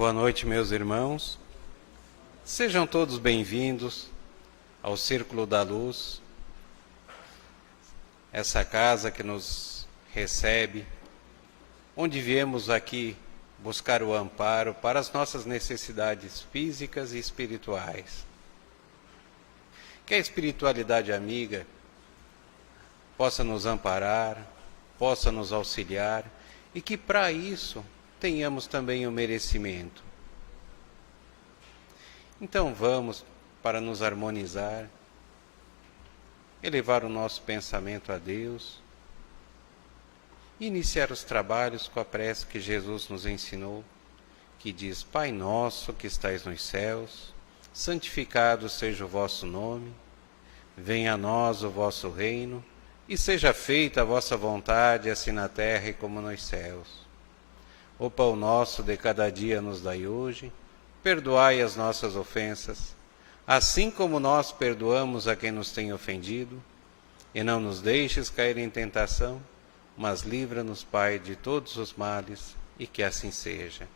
Boa noite, meus irmãos. Sejam todos bem-vindos ao Círculo da Luz, essa casa que nos recebe, onde viemos aqui buscar o amparo para as nossas necessidades físicas e espirituais. Que a espiritualidade amiga possa nos amparar, possa nos auxiliar e que para isso tenhamos também o merecimento. Então vamos, para nos harmonizar, elevar o nosso pensamento a Deus, iniciar os trabalhos com a prece que Jesus nos ensinou, que diz: Pai nosso que estais nos céus, santificado seja o vosso nome, venha a nós o vosso reino, e seja feita a vossa vontade, assim na terra e como nos céus. O pão nosso de cada dia nos dai hoje, perdoai as nossas ofensas, assim como nós perdoamos a quem nos tem ofendido, e não nos deixes cair em tentação, mas livra-nos, Pai, de todos os males, e que assim seja.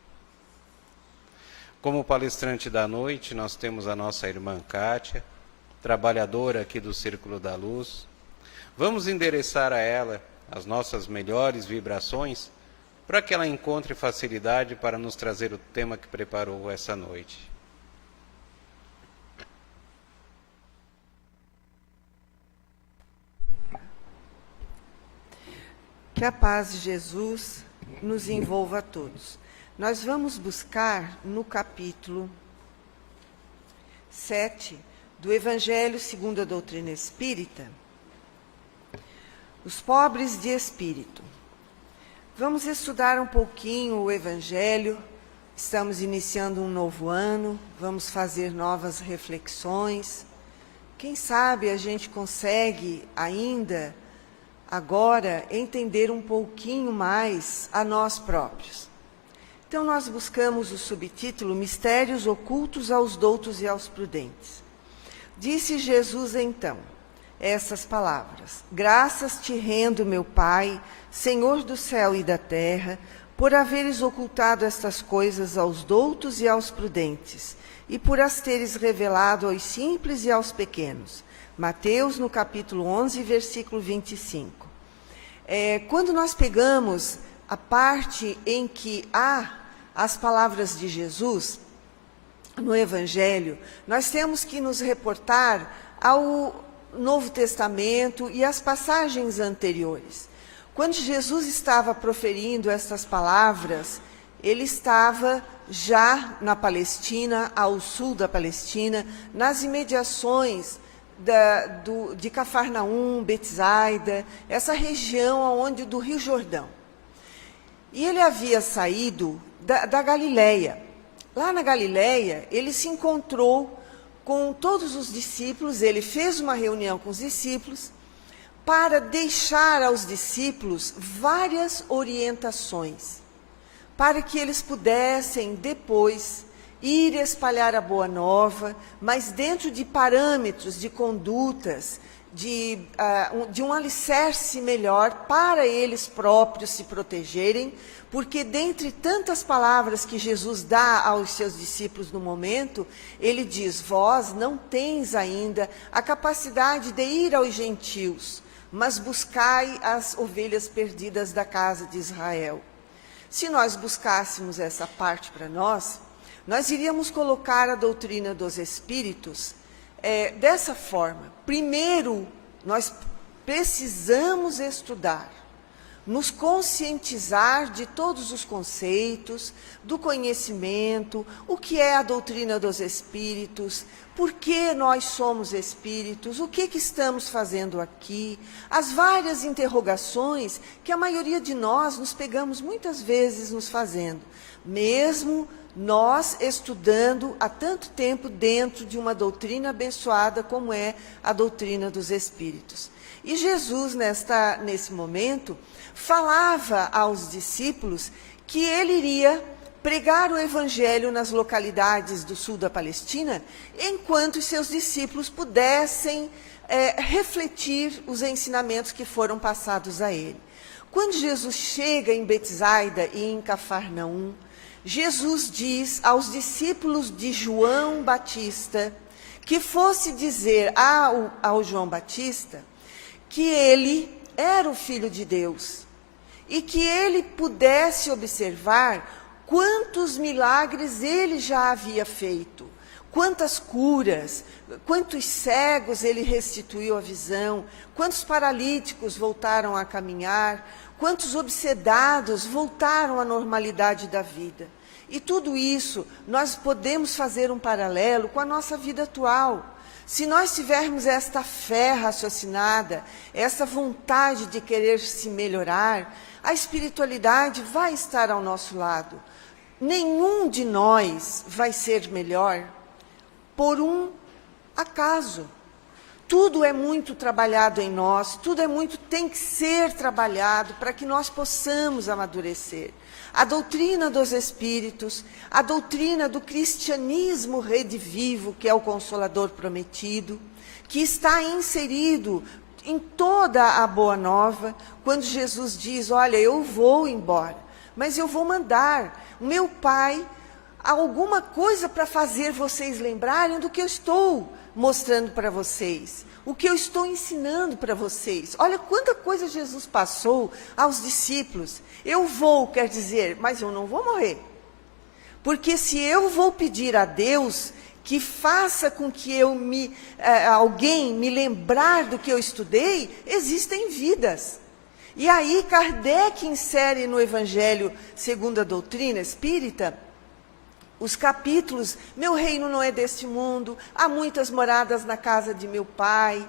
Como palestrante da noite, nós temos a nossa irmã Kátia, trabalhadora aqui do Círculo da Luz. Vamos endereçar a ela as nossas melhores vibrações, para que ela encontre facilidade para nos trazer o tema que preparou essa noite. Que a paz de Jesus nos envolva a todos. Nós vamos buscar no capítulo 7 do Evangelho segundo a doutrina espírita, os pobres de espírito. Vamos estudar um pouquinho o Evangelho, estamos iniciando um novo ano, vamos fazer novas reflexões. Quem sabe a gente consegue ainda, agora, entender um pouquinho mais a nós próprios. Então, nós buscamos o subtítulo Mistérios ocultos aos doutos e aos prudentes. Disse Jesus então essas palavras: Graças te rendo, meu Pai, Senhor do céu e da terra, por haveres ocultado estas coisas aos doutos e aos prudentes, e por as teres revelado aos simples e aos pequenos. Mateus, no capítulo 11, versículo 25. Quando nós pegamos a parte em que há as palavras de Jesus no Evangelho, nós temos que nos reportar ao Novo Testamento e às passagens anteriores. Quando Jesus estava proferindo estas palavras, ele estava já na Palestina, ao sul da Palestina, nas imediações de Cafarnaum, Betsaida, essa região onde, do Rio Jordão. E ele havia saído da Galileia. Lá na Galileia, ele se encontrou com todos os discípulos, ele fez uma reunião com os discípulos, para deixar aos discípulos várias orientações, para que eles pudessem depois ir espalhar a boa nova, mas dentro de parâmetros, de condutas, de um alicerce melhor para eles próprios se protegerem, porque dentre tantas palavras que Jesus dá aos seus discípulos no momento, ele diz: vós não tens ainda a capacidade de ir aos gentios, mas buscai as ovelhas perdidas da casa de Israel. Se nós buscássemos essa parte para nós iríamos colocar a doutrina dos espíritos dessa forma. Primeiro, nós precisamos estudar, nos conscientizar de todos os conceitos, do conhecimento, o que é a doutrina dos espíritos, por que nós somos espíritos, o que estamos fazendo aqui, as várias interrogações que a maioria de nós nos pegamos muitas vezes nos fazendo, mesmo nós estudando há tanto tempo dentro de uma doutrina abençoada como é a doutrina dos espíritos. E Jesus, nesse momento, falava aos discípulos que ele iria pregar o Evangelho nas localidades do sul da Palestina, enquanto os seus discípulos pudessem refletir os ensinamentos que foram passados a ele. Quando Jesus chega em Betsaida e em Cafarnaum, Jesus diz aos discípulos de João Batista que fosse dizer ao João Batista que ele era o Filho de Deus e que ele pudesse observar quantos milagres ele já havia feito, quantas curas, quantos cegos ele restituiu a visão, quantos paralíticos voltaram a caminhar, quantos obsedados voltaram à normalidade da vida. E tudo isso, nós podemos fazer um paralelo com a nossa vida atual. Se nós tivermos esta fé raciocinada, essa vontade de querer se melhorar, a espiritualidade vai estar ao nosso lado. Nenhum de nós vai ser melhor por um acaso. Tudo é muito trabalhado em nós, tem que ser trabalhado para que nós possamos amadurecer. A doutrina dos Espíritos, a doutrina do cristianismo redivivo, que é o Consolador prometido, que está inserido em toda a Boa Nova, quando Jesus diz, olha, eu vou embora, mas eu vou mandar o meu Pai alguma coisa para fazer vocês lembrarem do que eu estou mostrando para vocês, o que eu estou ensinando para vocês. Olha quanta coisa Jesus passou aos discípulos. Eu vou, quer dizer, mas eu não vou morrer. Porque se eu vou pedir a Deus que faça com que alguém me lembrar do que eu estudei, existem vidas. E aí Kardec insere no Evangelho segundo a doutrina espírita, os capítulos, meu reino não é deste mundo, há muitas moradas na casa de meu Pai,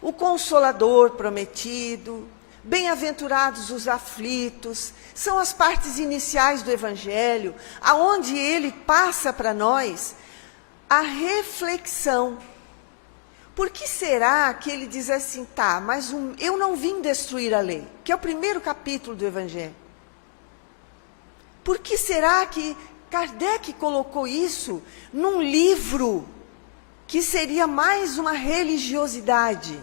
o Consolador prometido, bem-aventurados os aflitos, são as partes iniciais do Evangelho, aonde ele passa para nós a reflexão. Por que será que ele diz assim, tá, mas eu não vim destruir a lei, que é o primeiro capítulo do Evangelho. Por que será que Kardec colocou isso num livro que seria mais uma religiosidade?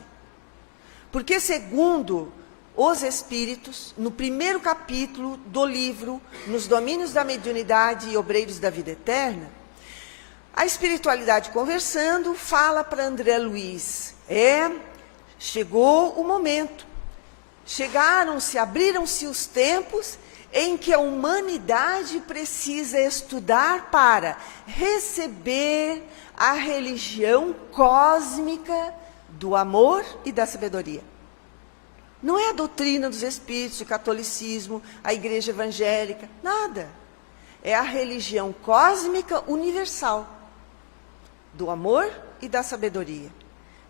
Porque, segundo os Espíritos, no primeiro capítulo do livro, Nos Domínios da Mediunidade e Obreiros da Vida Eterna, a espiritualidade conversando fala para André Luiz, chegou o momento, abriram-se os tempos em que a humanidade precisa estudar para receber a religião cósmica do amor e da sabedoria. Não é a doutrina dos Espíritos, o catolicismo, a igreja evangélica, nada. É a religião cósmica universal, do amor e da sabedoria.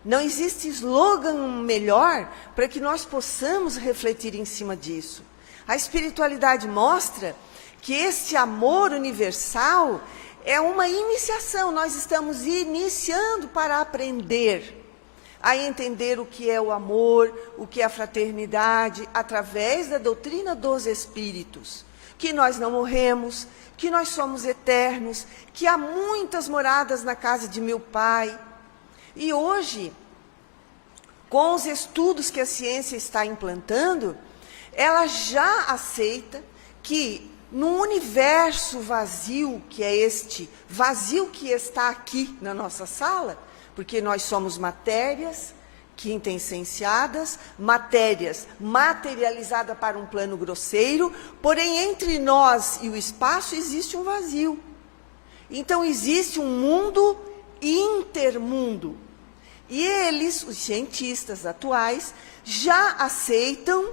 Não existe slogan melhor para que nós possamos refletir em cima disso. A espiritualidade mostra que este amor universal é uma iniciação. Nós estamos iniciando para aprender a entender o que é o amor, o que é a fraternidade, através da doutrina dos Espíritos. Que nós não morremos, que nós somos eternos, que há muitas moradas na casa de meu Pai. E hoje, com os estudos que a ciência está implantando, ela já aceita que no universo vazio, que é este vazio que está aqui na nossa sala, porque nós somos matérias quintessenciadas, matérias materializadas para um plano grosseiro, porém entre nós e o espaço existe um vazio. Então existe um mundo intermundo. E eles, os cientistas atuais, já aceitam,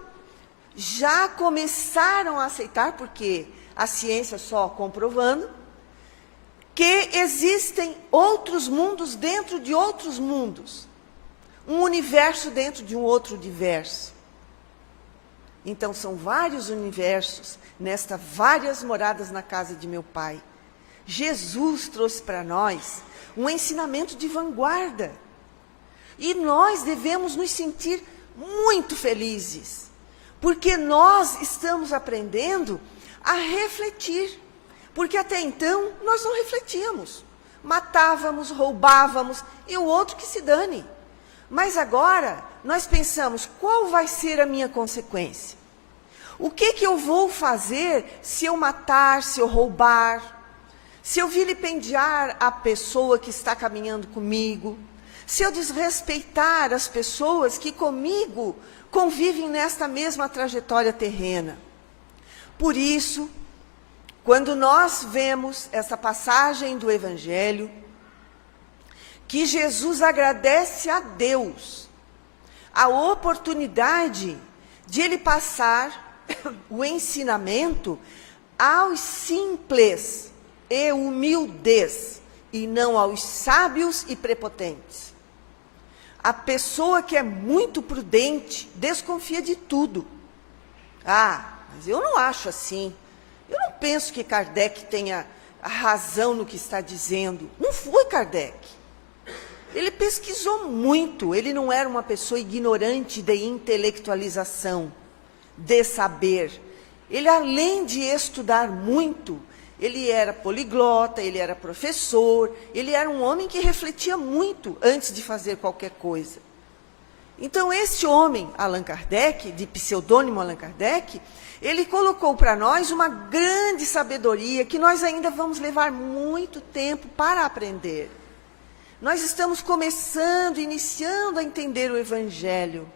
já começaram a aceitar, porque a ciência só comprovando, que existem outros mundos dentro de outros mundos. Um universo dentro de um outro universo. Então, são vários universos, várias moradas na casa de meu Pai. Jesus trouxe para nós um ensinamento de vanguarda. E nós devemos nos sentir muito felizes, porque nós estamos aprendendo a refletir. Porque até então, nós não refletíamos. Matávamos, roubávamos, e o outro que se dane. Mas agora, nós pensamos, qual vai ser a minha consequência? O que eu vou fazer se eu matar, se eu roubar, se eu vilipendiar a pessoa que está caminhando comigo, se eu desrespeitar as pessoas que comigo convivem nesta mesma trajetória terrena? Por isso, quando nós vemos essa passagem do Evangelho, que Jesus agradece a Deus a oportunidade de ele passar o ensinamento aos simples e humildes, e não aos sábios e prepotentes. A pessoa que é muito prudente desconfia de tudo. Ah, mas eu não acho assim. Eu não penso que Kardec tenha a razão no que está dizendo. Não foi Kardec. Ele pesquisou muito, ele não era uma pessoa ignorante de intelectualização, de saber. Ele, além de estudar muito, ele era poliglota, ele era professor, ele era um homem que refletia muito antes de fazer qualquer coisa. Então, esse homem, Allan Kardec, de pseudônimo Allan Kardec, ele colocou para nós uma grande sabedoria que nós ainda vamos levar muito tempo para aprender. Nós estamos começando, iniciando a entender o Evangelho.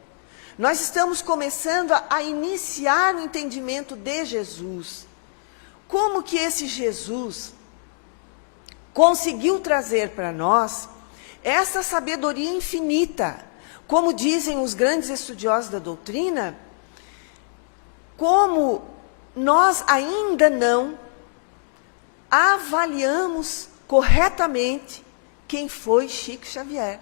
Nós estamos começando a iniciar o entendimento de Jesus. Como que esse Jesus conseguiu trazer para nós essa sabedoria infinita? Como dizem os grandes estudiosos da doutrina, como nós ainda não avaliamos corretamente quem foi Chico Xavier.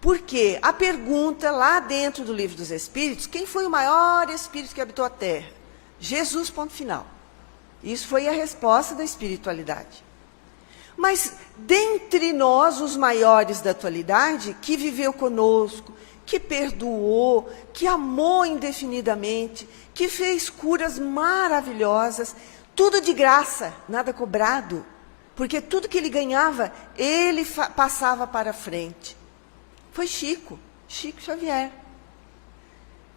Porque a pergunta lá dentro do Livro dos Espíritos, quem foi o maior espírito que habitou a Terra? Jesus, ponto final. Isso foi a resposta da espiritualidade. Mas, dentre nós, os maiores da atualidade, que viveu conosco, que perdoou, que amou indefinidamente, que fez curas maravilhosas, tudo de graça, nada cobrado, porque tudo que ele ganhava, ele passava para frente. Foi Chico Xavier.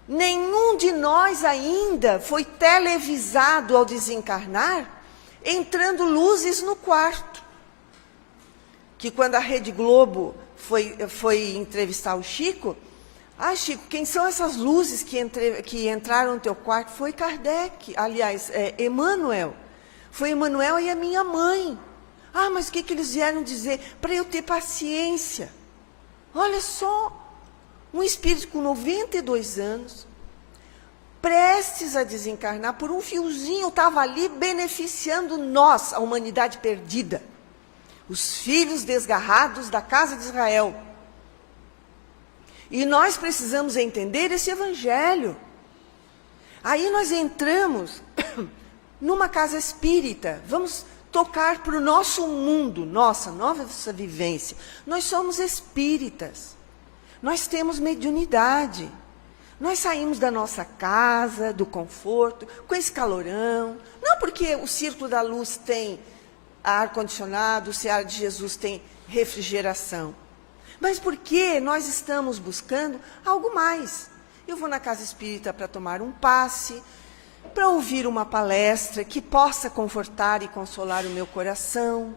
Nenhum de nós ainda foi televisado ao desencarnar, entrando luzes no quarto. Que quando a Rede Globo foi entrevistar o Chico, Chico, quem são essas luzes que entraram no teu quarto? Foi Kardec, aliás, Emmanuel. Foi Emmanuel e a minha mãe. Mas o que eles vieram dizer? Para eu ter paciência. Olha só, um espírito com 92 anos, prestes a desencarnar, por um fiozinho estava ali beneficiando nós, a humanidade perdida, os filhos desgarrados da casa de Israel. E nós precisamos entender esse Evangelho. Aí nós entramos numa casa espírita, vamos tocar para o nosso mundo, nossa vivência. Nós somos espíritas, nós temos mediunidade, nós saímos da nossa casa, do conforto, com esse calorão, não porque o Círculo da Luz tem ar-condicionado, o Seara de Jesus tem refrigeração, mas porque nós estamos buscando algo mais. Eu vou na casa espírita para tomar um passe, para ouvir uma palestra que possa confortar e consolar o meu coração.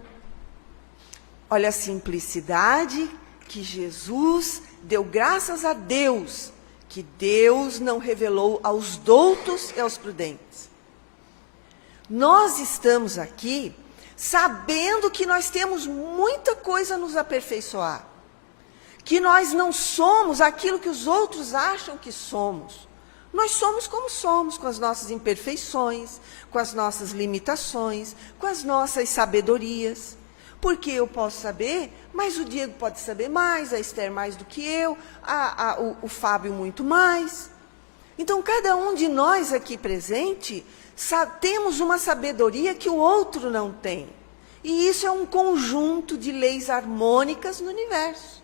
Olha a simplicidade que Jesus deu graças a Deus, que Deus não revelou aos doutos e aos prudentes. Nós estamos aqui sabendo que nós temos muita coisa a nos aperfeiçoar, que nós não somos aquilo que os outros acham que somos. Nós somos como somos, com as nossas imperfeições, com as nossas limitações, com as nossas sabedorias. Porque eu posso saber, mas o Diego pode saber mais, a Esther mais do que eu, o Fábio muito mais. Então, cada um de nós aqui presente, temos uma sabedoria que o outro não tem. E isso é um conjunto de leis harmônicas no universo.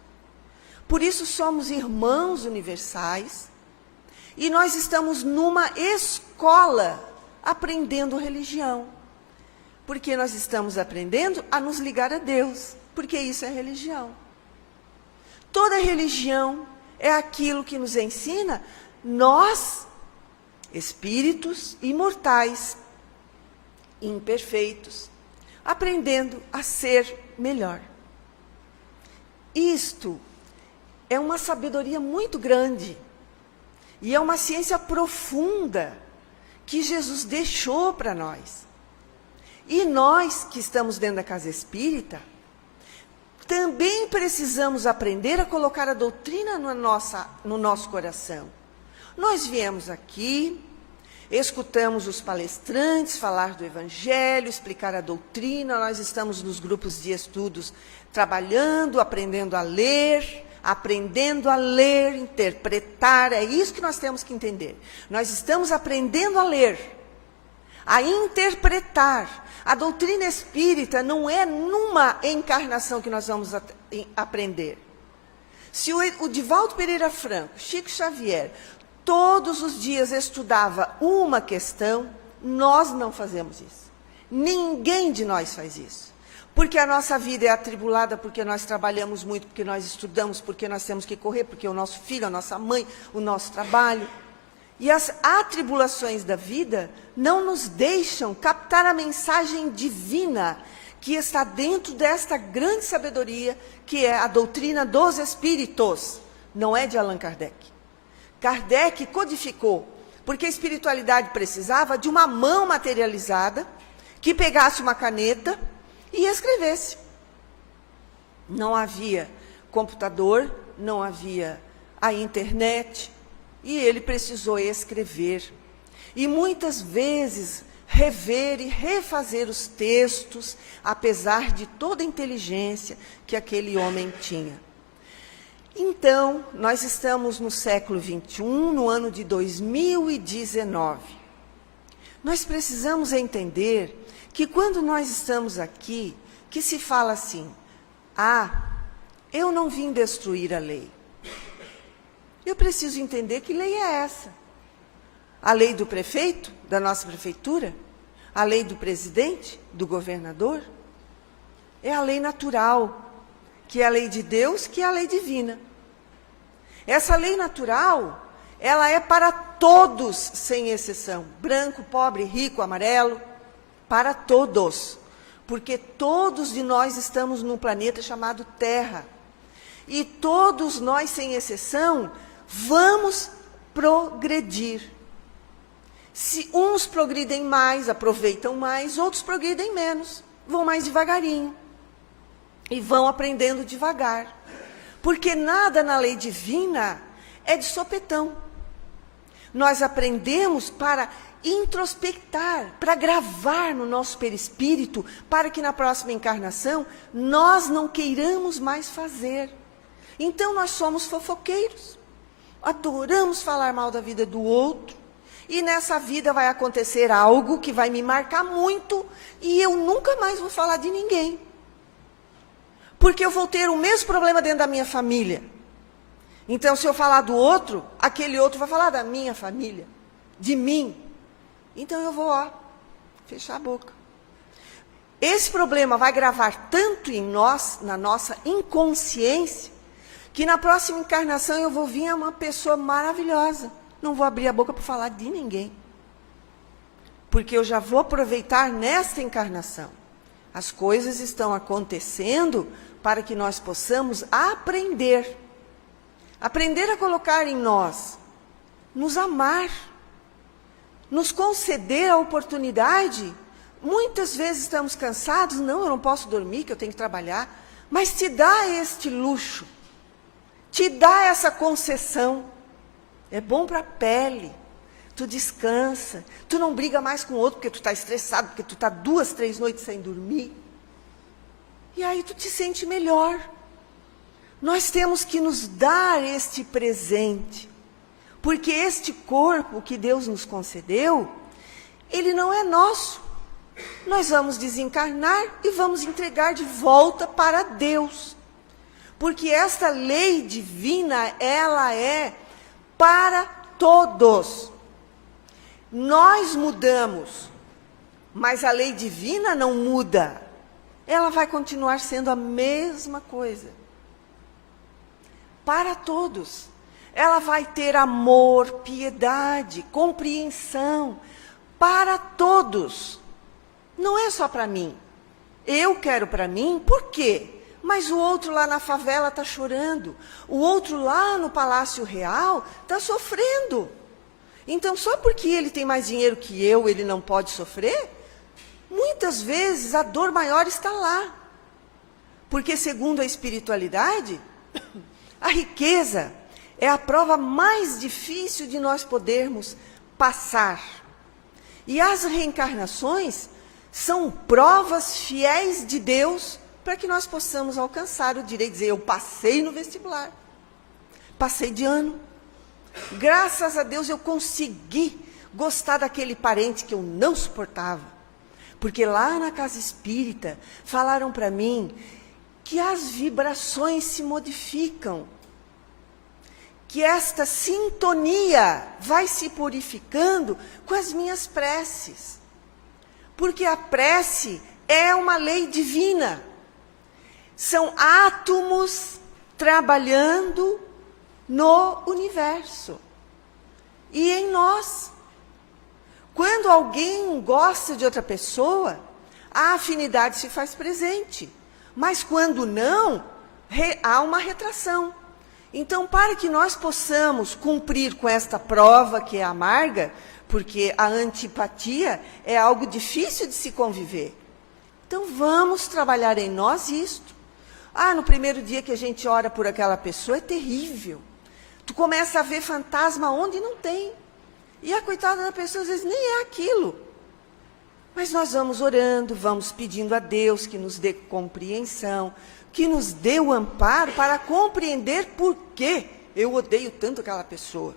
Por isso somos irmãos universais, e nós estamos numa escola aprendendo religião. Porque nós estamos aprendendo a nos ligar a Deus, porque isso é religião. Toda religião é aquilo que nos ensina nós espíritos imortais, imperfeitos, aprendendo a ser melhor. Isto é uma sabedoria muito grande e é uma ciência profunda que Jesus deixou para nós. E nós que estamos dentro da casa espírita, também precisamos aprender a colocar a doutrina no nosso coração. Nós viemos aqui, escutamos os palestrantes falar do Evangelho, explicar a doutrina, nós estamos nos grupos de estudos trabalhando, aprendendo a ler, interpretar, é isso que nós temos que entender. Nós estamos aprendendo a ler, a interpretar. A doutrina espírita não é numa encarnação que nós vamos aprender. Se o Divaldo Pereira Franco, Chico Xavier, todos os dias estudava uma questão, nós não fazemos isso. Ninguém de nós faz isso. Porque a nossa vida é atribulada, porque nós trabalhamos muito, porque nós estudamos, porque nós temos que correr, porque o nosso filho, a nossa mãe, o nosso trabalho. E as atribulações da vida não nos deixam captar a mensagem divina que está dentro desta grande sabedoria, que é a doutrina dos espíritos. Não é de Allan Kardec. Kardec codificou, porque a espiritualidade precisava de uma mão materializada, que pegasse uma caneta e escrevesse. Não havia computador, não havia a internet, e ele precisou escrever. E muitas vezes rever e refazer os textos, apesar de toda a inteligência que aquele homem tinha. Então, nós estamos no século XXI, no ano de 2019. Nós precisamos entender que quando nós estamos aqui, que se fala assim, eu não vim destruir a lei. Eu preciso entender que lei é essa. A lei do prefeito, da nossa prefeitura? A lei do presidente, do governador? É a lei natural, que é a lei de Deus, que é a lei divina. Essa lei natural, ela é para todos, sem exceção. Branco, pobre, rico, amarelo, para todos. Porque todos de nós estamos num planeta chamado Terra. E todos nós, sem exceção, vamos progredir. Se uns progridem mais, aproveitam mais, outros progridem menos, vão mais devagarinho. E vão aprendendo devagar. Porque nada na lei divina é de sopetão. Nós aprendemos para introspectar, para gravar no nosso perispírito, para que na próxima encarnação nós não queiramos mais fazer. Então nós somos fofoqueiros. Adoramos falar mal da vida do outro, e nessa vida vai acontecer algo que vai me marcar muito, e eu nunca mais vou falar de ninguém. Porque eu vou ter o mesmo problema dentro da minha família. Então, se eu falar do outro, aquele outro vai falar da minha família, de mim. Então eu vou, fechar a boca. Esse problema vai gravar tanto em nós, na nossa inconsciência, que na próxima encarnação eu vou vir uma pessoa maravilhosa. Não vou abrir a boca para falar de ninguém. Porque eu já vou aproveitar nesta encarnação. As coisas estão acontecendo para que nós possamos aprender. Aprender a colocar em nós, nos amar, nos conceder a oportunidade. Muitas vezes estamos cansados, não, eu não posso dormir, que eu tenho que trabalhar. Mas te dá este luxo. Te dá essa concessão. É bom para a pele. Tu descansa. Tu não briga mais com o outro porque tu está estressado, porque tu está 2, 3 noites sem dormir. E aí tu te sente melhor. Nós temos que nos dar este presente. Porque este corpo que Deus nos concedeu, ele não é nosso. Nós vamos desencarnar e vamos entregar de volta para Deus. Porque esta lei divina, ela é para todos. Nós mudamos, mas a lei divina não muda. Ela vai continuar sendo a mesma coisa. Para todos. ela vai ter amor, piedade, compreensão para todos. Não é só para mim. Eu quero para mim, por quê? Mas o outro lá na favela está chorando. O outro lá no Palácio Real está sofrendo. Então, só porque ele tem mais dinheiro que eu, ele não pode sofrer? Muitas vezes a dor maior está lá. Porque, segundo a espiritualidade, a riqueza é a prova mais difícil de nós podermos passar. E as reencarnações são provas fiéis de Deus para que nós possamos alcançar o direito de dizer, eu passei no vestibular, passei de ano. Graças a Deus eu consegui gostar daquele parente que eu não suportava. Porque lá na casa espírita falaram para mim que as vibrações se modificam, que esta sintonia vai se purificando com as minhas preces. Porque a prece é uma lei divina. São átomos trabalhando no universo e em nós. Quando alguém gosta de outra pessoa, a afinidade se faz presente. Mas quando não, há uma retração. Então, para que nós possamos cumprir com esta prova que é amarga, porque a antipatia é algo difícil de se conviver. Então, vamos trabalhar em nós isto. No primeiro dia que a gente ora por aquela pessoa, é terrível. Tu começa a ver fantasma onde não tem. E a coitada da pessoa, às vezes, nem é aquilo. Mas nós vamos orando, vamos pedindo a Deus que nos dê compreensão, que nos dê o amparo para compreender por que eu odeio tanto aquela pessoa.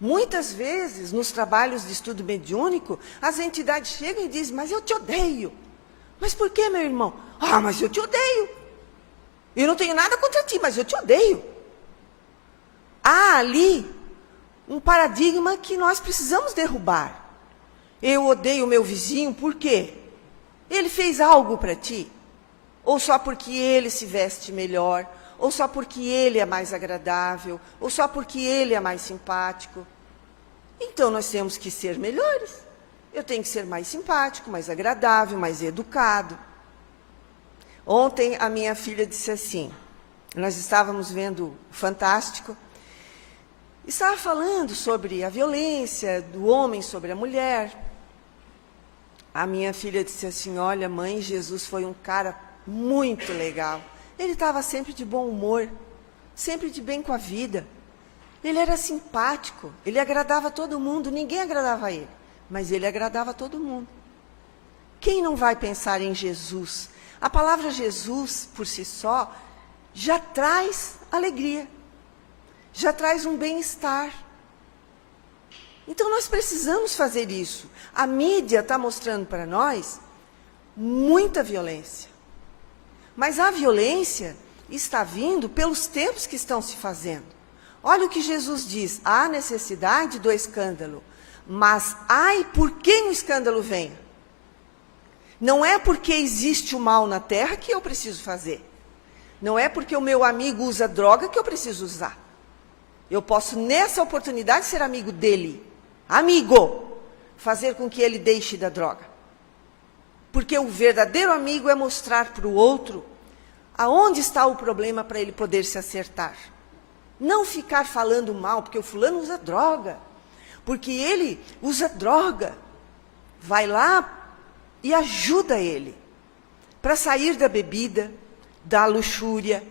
Muitas vezes, nos trabalhos de estudo mediúnico, as entidades chegam e dizem, mas eu te odeio. Mas por que, meu irmão? Mas eu te odeio. Eu não tenho nada contra ti, mas eu te odeio. Há ali um paradigma que nós precisamos derrubar. Eu odeio o meu vizinho, por quê? Ele fez algo para ti? Ou só porque ele se veste melhor? Ou só porque ele é mais agradável? Ou só porque ele é mais simpático? Então, nós temos que ser melhores. Eu tenho que ser mais simpático, mais agradável, mais educado. Ontem, a minha filha disse assim, nós estávamos vendo Fantástico, estava falando sobre a violência do homem sobre a mulher. A minha filha disse assim, olha, mãe, Jesus foi um cara muito legal. Ele estava sempre de bom humor, sempre de bem com a vida. Ele era simpático, ele agradava todo mundo, ninguém agradava a ele, mas ele agradava todo mundo. Quem não vai pensar em Jesus? A palavra Jesus, por si só, já traz alegria, já traz um bem-estar. Então, nós precisamos fazer isso. A mídia está mostrando para nós muita violência. Mas a violência está vindo pelos tempos que estão se fazendo. Olha o que Jesus diz, há necessidade do escândalo, mas ai por quem o escândalo vem? Não é porque existe o mal na terra que eu preciso fazer. Não é porque o meu amigo usa droga que eu preciso usar. Eu posso, nessa oportunidade, ser amigo dele. Amigo! Fazer com que ele deixe da droga. Porque o verdadeiro amigo é mostrar para o outro aonde está o problema para ele poder se acertar. Não ficar falando mal, porque o fulano usa droga. Porque ele usa droga. Vai lá e ajuda ele para sair da bebida, da luxúria,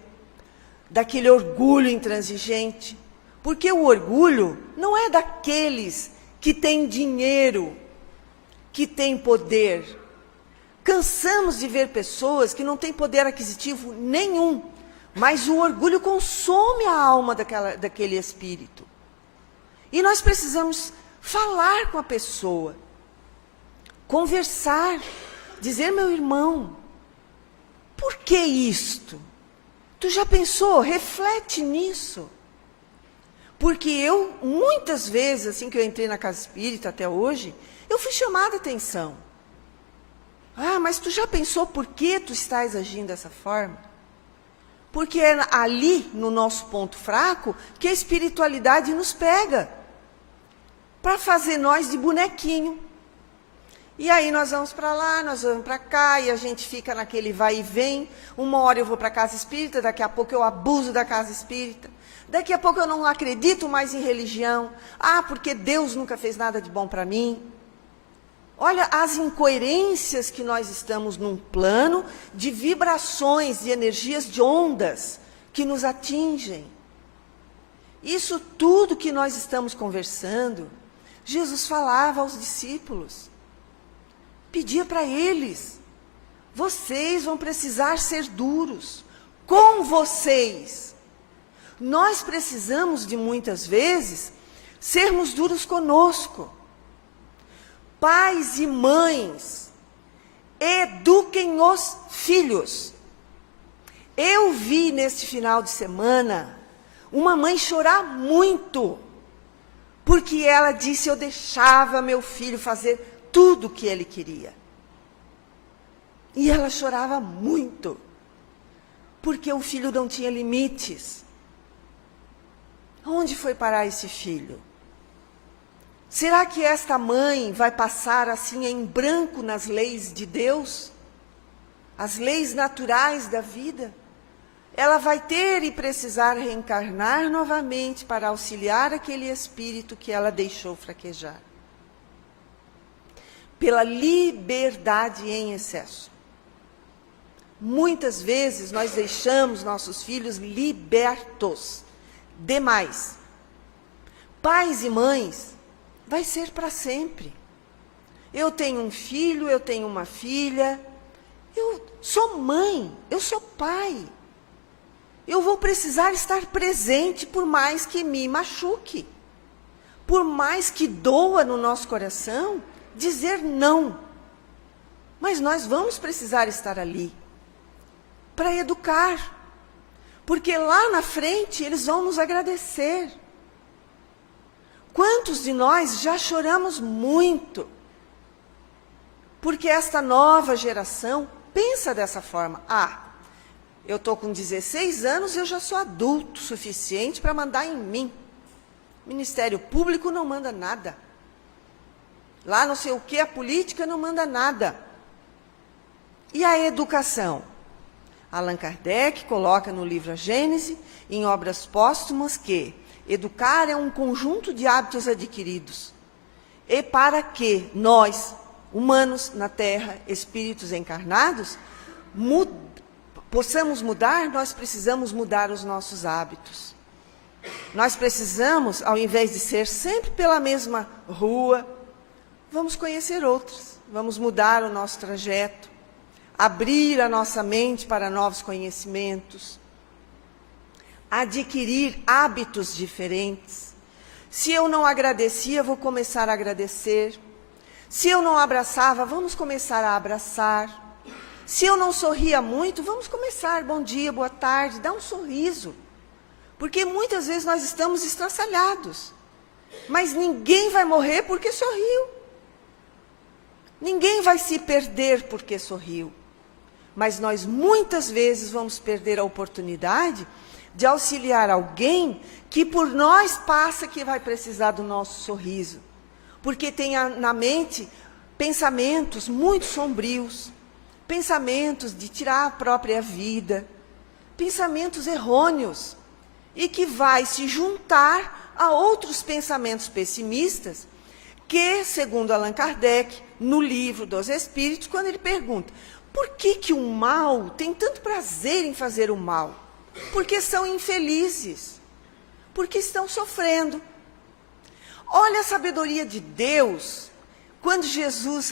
daquele orgulho intransigente. Porque o orgulho não é daqueles que têm dinheiro, que têm poder. Cansamos de ver pessoas que não têm poder aquisitivo nenhum, mas o orgulho consome a alma daquele espírito. E nós precisamos falar com a pessoa, conversar, dizer, meu irmão, por que isto? Tu já pensou? Reflete nisso. Porque eu, muitas vezes, assim que eu entrei na casa espírita até hoje, eu fui chamada a atenção. Mas tu já pensou por que tu estás agindo dessa forma? Porque é ali, no nosso ponto fraco, que a espiritualidade nos pega, para fazer nós de bonequinho. E aí nós vamos para lá, nós vamos para cá, e a gente fica naquele vai e vem. Uma hora eu vou para a casa espírita, daqui a pouco eu abuso da casa espírita. Daqui a pouco eu não acredito mais em religião. Ah, porque Deus nunca fez nada de bom para mim. Olha as incoerências que nós estamos num plano de vibrações, de energias, de ondas que nos atingem. Isso tudo que nós estamos conversando, Jesus falava aos discípulos. Pedia para eles, vocês vão precisar ser duros com vocês. Nós precisamos de muitas vezes sermos duros conosco. Pais e mães, eduquem os filhos. Eu vi neste final de semana uma mãe chorar muito, porque ela disse, eu deixava meu filho fazer tudo o que ele queria. E ela chorava muito, porque o filho não tinha limites. Onde foi parar esse filho? Será que esta mãe vai passar assim em branco nas leis de Deus? As leis naturais da vida? Ela vai ter e precisar reencarnar novamente para auxiliar aquele espírito que ela deixou fraquejar. Pela liberdade em excesso. Muitas vezes nós deixamos nossos filhos libertos demais. Pais e mães, vai ser para sempre. Eu tenho um filho, eu tenho uma filha, eu sou mãe, eu sou pai. Eu vou precisar estar presente por mais que me machuque. Por mais que doa no nosso coração, dizer não. Mas nós vamos precisar estar ali para educar. Porque lá na frente eles vão nos agradecer. Quantos de nós já choramos muito? Porque esta nova geração pensa dessa forma. Ah, eu estou com 16 anos, eu já sou adulto suficiente para mandar em mim. Ministério Público não manda nada. Lá não sei o que, a política não manda nada. E a educação? Allan Kardec coloca no livro A Gênese, em obras póstumas, que educar é um conjunto de hábitos adquiridos. E para que nós, humanos na Terra, espíritos encarnados, possamos mudar, nós precisamos mudar os nossos hábitos. Nós precisamos, ao invés de ser sempre pela mesma rua, vamos conhecer outros, vamos mudar o nosso trajeto, abrir a nossa mente para novos conhecimentos, adquirir hábitos diferentes. Se eu não agradecia, vou começar a agradecer. Se eu não abraçava, vamos começar a abraçar. Se eu não sorria muito, vamos começar, bom dia, boa tarde, dá um sorriso. Porque muitas vezes nós estamos estraçalhados. Mas ninguém vai morrer porque sorriu. Ninguém vai se perder porque sorriu. Mas nós muitas vezes vamos perder a oportunidade de auxiliar alguém que por nós passa que vai precisar do nosso sorriso. Porque tem na mente pensamentos muito sombrios, pensamentos de tirar a própria vida, pensamentos errôneos, e que vai se juntar a outros pensamentos pessimistas, que, segundo Allan Kardec, no livro dos Espíritos, quando ele pergunta, por que o mal tem tanto prazer em fazer o mal? Porque são infelizes, porque estão sofrendo. Olha a sabedoria de Deus,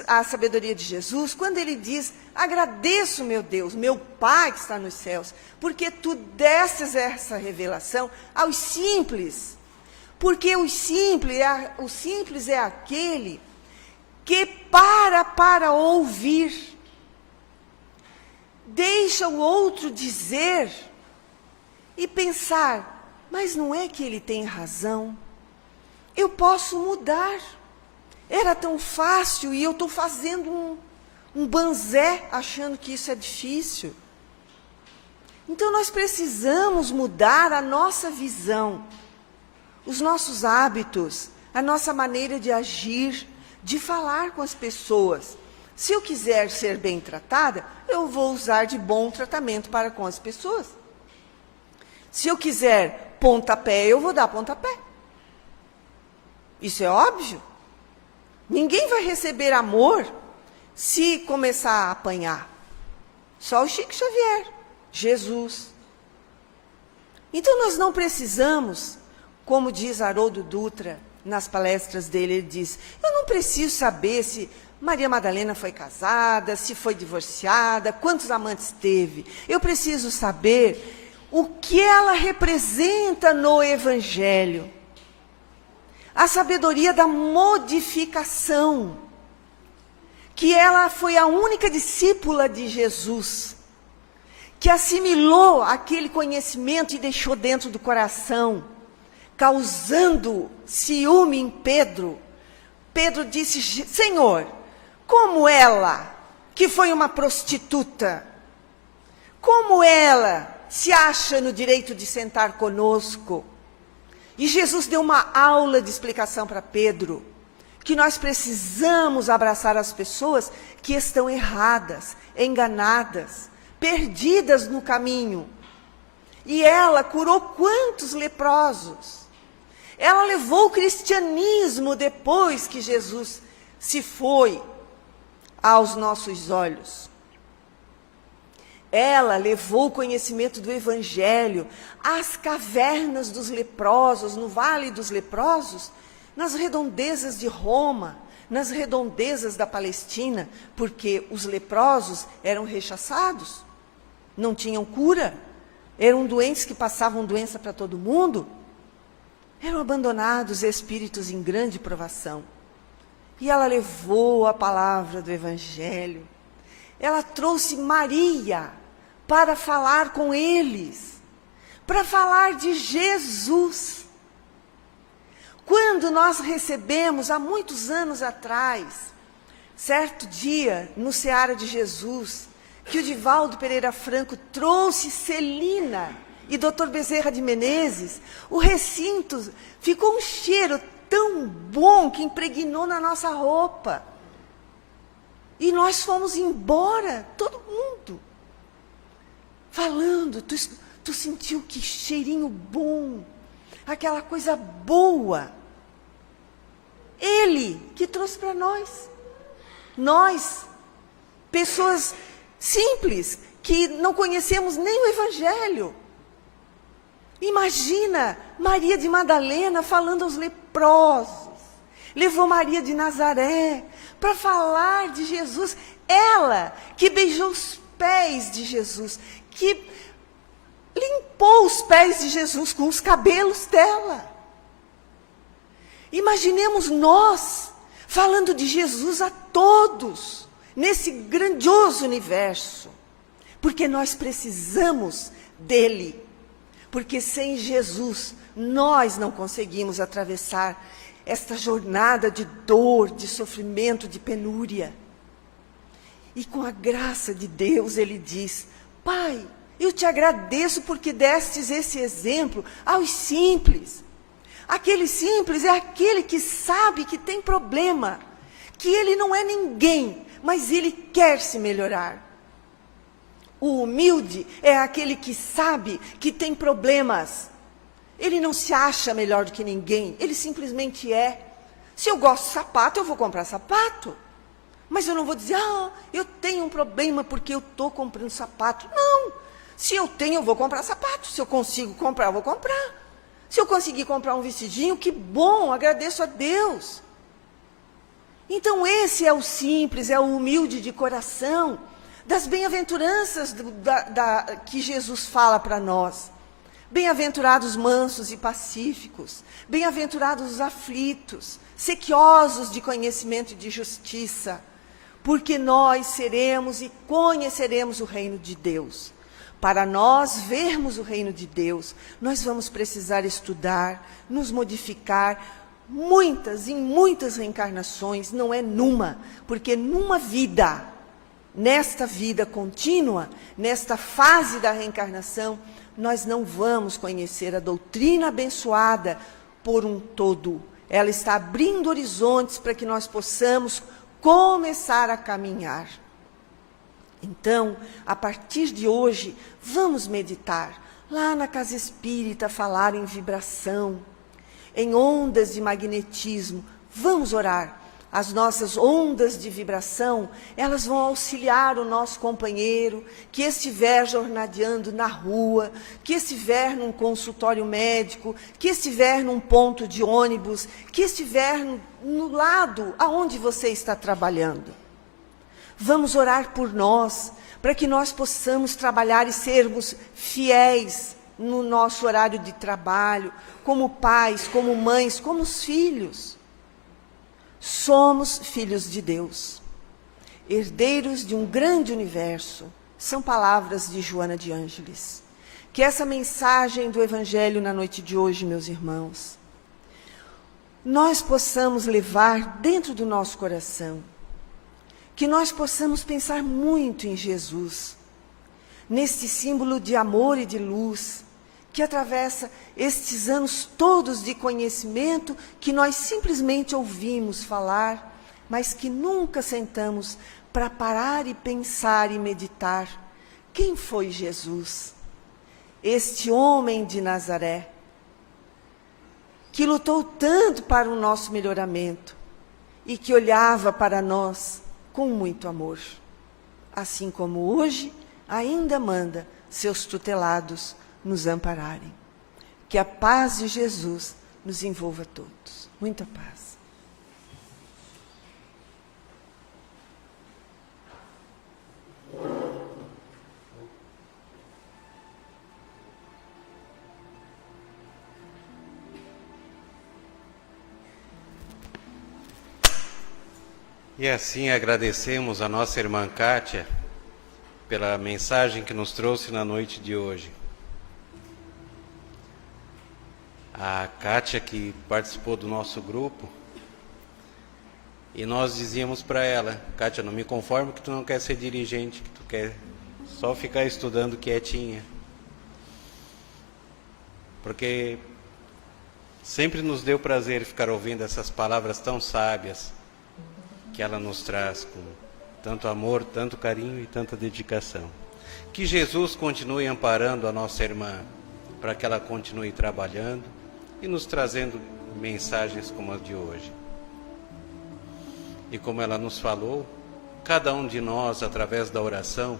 a sabedoria de Jesus, quando ele diz, agradeço, meu Deus, meu Pai que está nos céus, porque tu destes essa revelação aos simples. Porque o simples é aquele que para ouvir. Deixa o outro dizer e pensar, mas não é que ele tem razão? Eu posso mudar. Era tão fácil e eu estou fazendo um banzé achando que isso é difícil. Então nós precisamos mudar a nossa visão, os nossos hábitos, a nossa maneira de agir, de falar com as pessoas. Se eu quiser ser bem tratada, eu vou usar de bom tratamento para com as pessoas. Se eu quiser pontapé, eu vou dar pontapé. Isso é óbvio. Ninguém vai receber amor se começar a apanhar. Só o Chico Xavier, Jesus. Então nós não precisamos, como diz Haroldo Dutra nas palestras dele, ele diz, eu não preciso saber se Maria Madalena foi casada, se foi divorciada, quantos amantes teve. Eu preciso saber o que ela representa no Evangelho. A sabedoria da modificação. Que ela foi a única discípula de Jesus, que assimilou aquele conhecimento e deixou dentro do coração, causando ciúme em Pedro. Pedro disse, Senhor, como ela, que foi uma prostituta, como ela se acha no direito de sentar conosco? E Jesus deu uma aula de explicação para Pedro, que nós precisamos abraçar as pessoas que estão erradas, enganadas, perdidas no caminho. E ela curou quantos leprosos? Ela levou o cristianismo depois que Jesus se foi aos nossos olhos. Ela levou o conhecimento do Evangelho às cavernas dos leprosos, no Vale dos Leprosos, nas redondezas de Roma, nas redondezas da Palestina, porque os leprosos eram rechaçados, não tinham cura, eram doentes que passavam doença para todo mundo, eram abandonados, espíritos em grande provação. E ela levou a palavra do Evangelho, ela trouxe Maria para falar com eles, para falar de Jesus. Quando nós recebemos, há muitos anos atrás, certo dia, no Seara de Jesus, que o Divaldo Pereira Franco trouxe Celina e Dr. Bezerra de Menezes, o recinto ficou um cheiro tão bom que impregnou na nossa roupa. E nós fomos embora, todo mundo, falando, tu sentiu que cheirinho bom, aquela coisa boa. Ele que trouxe para nós, pessoas simples, que não conhecemos nem o Evangelho. Imagina Maria de Madalena falando aos leprosos, levou Maria de Nazaré para falar de Jesus, ela que beijou os pés de Jesus, que limpou os pés de Jesus com os cabelos dela. Imaginemos nós falando de Jesus a todos, nesse grandioso universo, porque nós precisamos dele, porque sem Jesus nós não conseguimos atravessar esta jornada de dor, de sofrimento, de penúria. E com a graça de Deus ele diz, Pai, eu te agradeço porque destes esse exemplo aos simples. Aquele simples é aquele que sabe que tem problema, que ele não é ninguém, mas ele quer se melhorar. O humilde é aquele que sabe que tem problemas. Ele não se acha melhor do que ninguém, ele simplesmente é. Se eu gosto de sapato, eu vou comprar sapato. Mas eu não vou dizer, eu tenho um problema porque eu estou comprando sapato. Não, se eu tenho, eu vou comprar sapato. Se eu consigo comprar, eu vou comprar. Se eu conseguir comprar um vestidinho, que bom, agradeço a Deus. Então esse é o simples, é o humilde de coração, das bem-aventuranças que Jesus fala para nós. Bem-aventurados mansos e pacíficos, bem-aventurados os aflitos, sequiosos de conhecimento e de justiça, porque nós seremos e conheceremos o reino de Deus. Para nós vermos o reino de Deus, nós vamos precisar estudar, nos modificar, em muitas reencarnações, não é numa, porque numa vida nesta vida contínua, nesta fase da reencarnação, nós não vamos conhecer a doutrina abençoada por um todo. Ela está abrindo horizontes para que nós possamos começar a caminhar. Então, a partir de hoje, vamos meditar. Lá na casa espírita, falar em vibração, em ondas de magnetismo. Vamos orar. As nossas ondas de vibração, elas vão auxiliar o nosso companheiro que estiver jornadeando na rua, que estiver num consultório médico, que estiver num ponto de ônibus, que estiver no lado aonde você está trabalhando. Vamos orar por nós, para que nós possamos trabalhar e sermos fiéis no nosso horário de trabalho, como pais, como mães, como os filhos. Somos filhos de Deus, herdeiros de um grande universo. São palavras de Joana de Ângeles. Que essa mensagem do Evangelho na noite de hoje, meus irmãos, nós possamos levar dentro do nosso coração, que nós possamos pensar muito em Jesus, neste símbolo de amor e de luz, que atravessa estes anos todos de conhecimento que nós simplesmente ouvimos falar, mas que nunca sentamos para parar e pensar e meditar. Quem foi Jesus? Este homem de Nazaré, que lutou tanto para o nosso melhoramento e que olhava para nós com muito amor. Assim como hoje ainda manda seus tutelados nos ampararem. Que a paz de Jesus nos envolva a todos. Muita paz. E assim agradecemos a nossa irmã Kátia pela mensagem que nos trouxe na noite de hoje. A Kátia, que participou do nosso grupo, e nós dizíamos para ela: Kátia, não me conformo que tu não quer ser dirigente, que tu quer só ficar estudando quietinha. Porque sempre nos deu prazer ficar ouvindo essas palavras tão sábias que ela nos traz com tanto amor, tanto carinho e tanta dedicação. Que Jesus continue amparando a nossa irmã, para que ela continue trabalhando e nos trazendo mensagens como a de hoje. E como ela nos falou, cada um de nós, através da oração,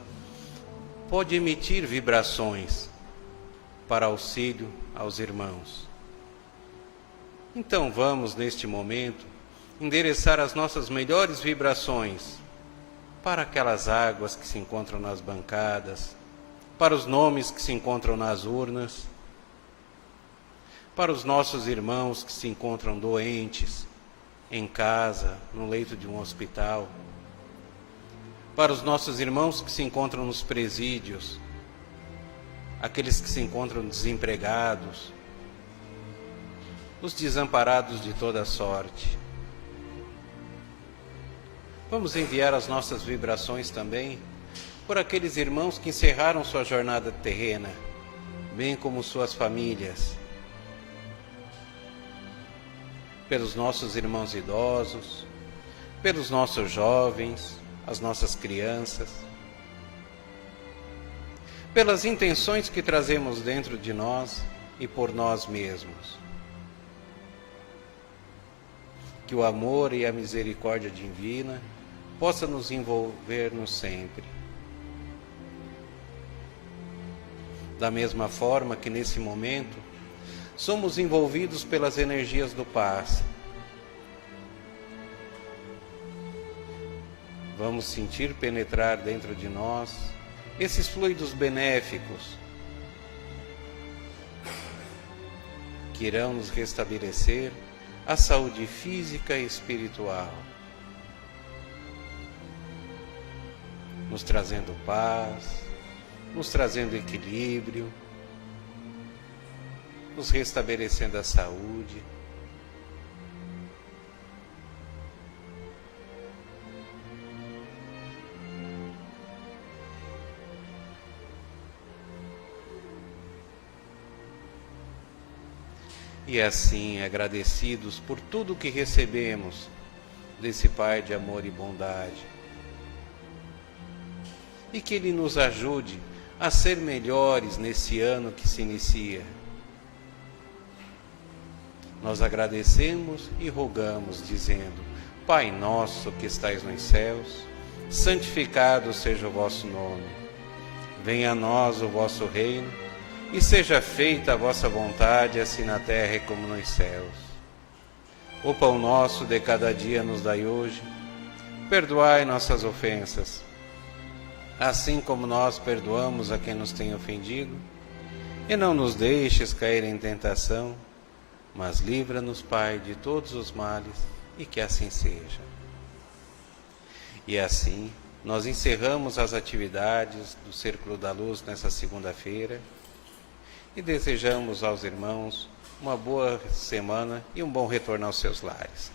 pode emitir vibrações para auxílio aos irmãos. Então vamos, neste momento, endereçar as nossas melhores vibrações para aquelas águas que se encontram nas bancadas, para os nomes que se encontram nas urnas, para os nossos irmãos que se encontram doentes, em casa, no leito de um hospital, para os nossos irmãos que se encontram nos presídios, aqueles que se encontram desempregados, os desamparados de toda sorte. Vamos enviar as nossas vibrações também por aqueles irmãos que encerraram sua jornada terrena, bem como suas famílias, pelos nossos irmãos idosos, pelos nossos jovens, as nossas crianças, pelas intenções que trazemos dentro de nós e por nós mesmos. Que o amor e a misericórdia divina possa nos envolver-nos sempre. Da mesma forma que nesse momento somos envolvidos pelas energias do passe. Vamos sentir penetrar dentro de nós esses fluidos benéficos que irão nos restabelecer a saúde física e espiritual, nos trazendo paz, nos trazendo equilíbrio, nos restabelecendo a saúde. E assim, agradecidos por tudo que recebemos desse Pai de amor e bondade, e que Ele nos ajude a ser melhores nesse ano que se inicia. Nós agradecemos e rogamos, dizendo: Pai nosso que estais nos céus, santificado seja o vosso nome. Venha a nós o vosso reino, e seja feita a vossa vontade, assim na terra como nos céus. O pão nosso de cada dia nos dai hoje. Perdoai nossas ofensas, assim como nós perdoamos a quem nos tem ofendido. E não nos deixes cair em tentação, mas livra-nos, Pai, de todos os males, e que assim seja. E assim, nós encerramos as atividades do Círculo da Luz nessa segunda-feira e desejamos aos irmãos uma boa semana e um bom retorno aos seus lares.